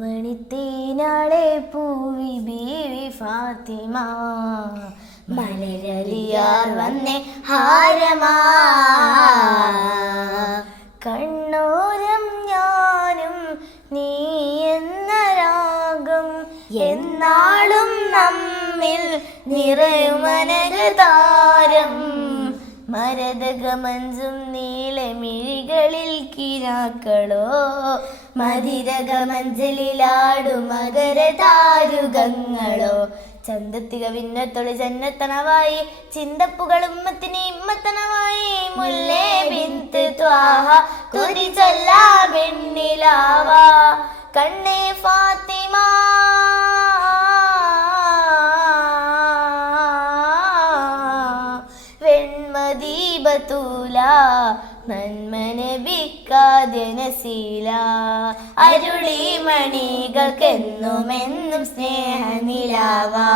മണിത്തേനാളെ പൂവി ബീവി ഫാത്തിമ മലരലിയാർ വന്നേ ഹാരമാ കണ്ണോരം ഞാനും നീ എന്ന രാഗം എന്നാളും നമ്മിൽ നിറയുമനകതാരം മരതകമഞ്ചും നീളമിഴികളിൽ കിനാക്കളോ മതിരകമഞ്ചലിലാടു മകരതാരുകങ്ങളോ ചന്തത്തിക വിന്നത്തൊളി ജന്നത്തണവായി ചിന്തപ്പുകളുമ്മത്തിന് ഇമ്മത്തണവായി മുല്ലേ ബിന്ത് ത്വാഹ തുതി ചൊല്ലാ വെണ്ണിലാവാ കണ്ണേ ഫാത്തിമ വെൺമദീപത്തൂല നന്മനബിക്കാദ്യനശീല അരുളി മണികൾക്കെന്നുമെന്നും സ്നേഹനിലാവാ